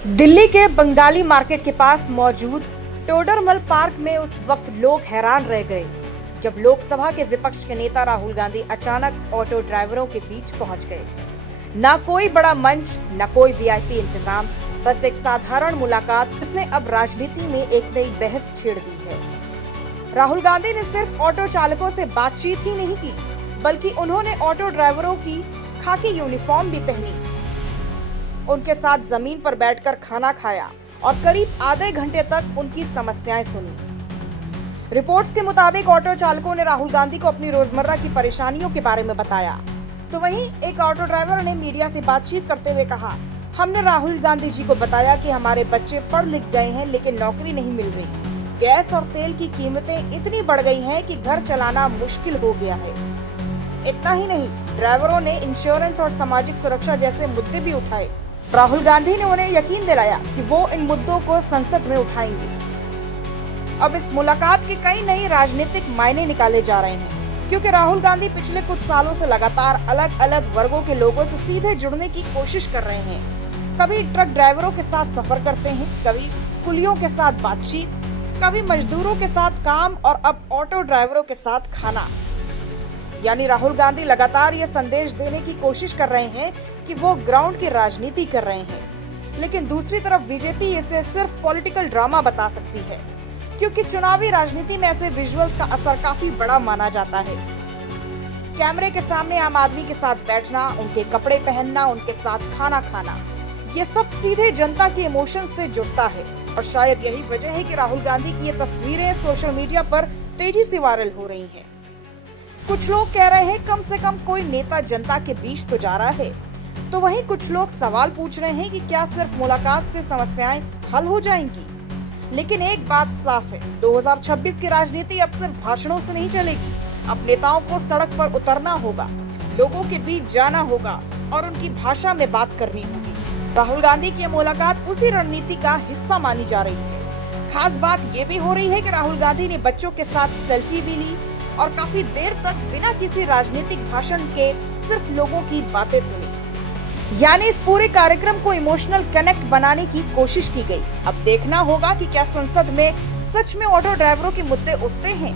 दिल्ली के बंगाली मार्केट के पास मौजूद टोडरमल पार्क में उस वक्त लोग हैरान रह गए जब लोकसभा के विपक्ष के नेता राहुल गांधी अचानक ऑटो ड्राइवरों के बीच पहुंच गए। ना कोई बड़ा मंच, ना कोई वीआईपी इंतजाम, बस एक साधारण मुलाकात जिसने अब राजनीति में एक नई बहस छेड़ दी है। राहुल गांधी ने सिर्फ ऑटो चालकों से बातचीत ही नहीं की, बल्कि उन्होंने ऑटो ड्राइवरों की खाकी यूनिफॉर्म भी पहनी, उनके साथ जमीन पर बैठकर खाना खाया और करीब आधे घंटे तक उनकी समस्याएं सुनी। रिपोर्ट्स के मुताबिक ऑटो चालकों ने राहुल गांधी को अपनी रोजमर्रा की परेशानियों के बारे में बताया, तो वहीं एक ऑटो ड्राइवर ने मीडिया से बातचीत करते हुए कहा, हमने राहुल गांधी जी को बताया कि हमारे बच्चे पढ़ लिख गए हैं लेकिन नौकरी नहीं मिल रही। गैस और तेल की कीमतें इतनी बढ़ गई हैं कि घर चलाना मुश्किल हो गया है। इतना ही नहीं, ड्राइवरों ने इंश्योरेंस और सामाजिक सुरक्षा जैसे मुद्दे भी उठाए। राहुल गांधी ने उन्हें यकीन दिलाया कि वो इन मुद्दों को संसद में उठाएंगे। अब इस मुलाकात के कई नए राजनीतिक मायने निकाले जा रहे हैं, क्योंकि राहुल गांधी पिछले कुछ सालों से लगातार अलग अलग वर्गों के लोगों से सीधे जुड़ने की कोशिश कर रहे हैं। कभी ट्रक ड्राइवरों के साथ सफर करते हैं, कभी कुलियों के साथ बातचीत, कभी मजदूरों के साथ काम और अब ऑटो ड्राइवरों के साथ खाना। यानी राहुल गांधी लगातार ये संदेश देने की कोशिश कर रहे हैं कि वो ग्राउंड की राजनीति कर रहे हैं, लेकिन दूसरी तरफ बीजेपी इसे सिर्फ पॉलिटिकल ड्रामा बता सकती है, क्योंकि चुनावी राजनीति में ऐसे विजुअल्स का असर काफी बड़ा माना जाता है। कैमरे के सामने आम आदमी के साथ बैठना, उनके कपड़े पहनना, उनके साथ खाना खाना, ये सब सीधे जनता के इमोशन से जुड़ता है। और शायद यही वजह है कि राहुल गांधी की ये तस्वीरें सोशल मीडिया पर तेजी से वायरल हो रही हैं। कुछ लोग कह रहे हैं कम से कम कोई नेता जनता के बीच तो जा रहा है, तो वहीं कुछ लोग सवाल पूछ रहे हैं कि क्या सिर्फ मुलाकात से समस्याएं हल हो जाएंगी। लेकिन एक बात साफ है, 2026 की राजनीति अब सिर्फ भाषणों से नहीं चलेगी। अब नेताओं को सड़क पर उतरना होगा, लोगों के बीच जाना होगा और उनकी भाषा में बात करनी होगी। राहुल गांधी की मुलाकात उसी रणनीति का हिस्सा मानी जा रही है। खास बात ये भी हो रही है कि राहुल गांधी ने बच्चों के साथ सेल्फी भी ली और काफी देर तक बिना किसी राजनीतिक भाषण के सिर्फ लोगों की बातें सुनी। यानी इस पूरे कार्यक्रम को इमोशनल कनेक्ट बनाने की कोशिश की गई। अब देखना होगा कि क्या संसद में सच में ऑटो ड्राइवरों के मुद्दे उठते हैं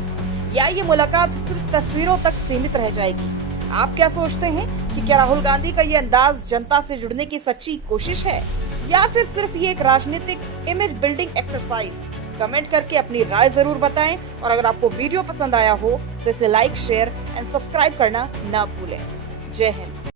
या ये मुलाकात सिर्फ तस्वीरों तक सीमित रह जाएगी। आप क्या सोचते हैं कि क्या राहुल गांधी का ये अंदाज जनता से जुड़ने की सच्ची कोशिश है या फिर सिर्फ ये एक राजनीतिक इमेज बिल्डिंग एक्सरसाइज? कमेंट करके अपनी राय जरूर बताएं और अगर आपको वीडियो पसंद आया हो तो इसे लाइक, शेयर एंड सब्सक्राइब करना ना भूलें। जय हिंद।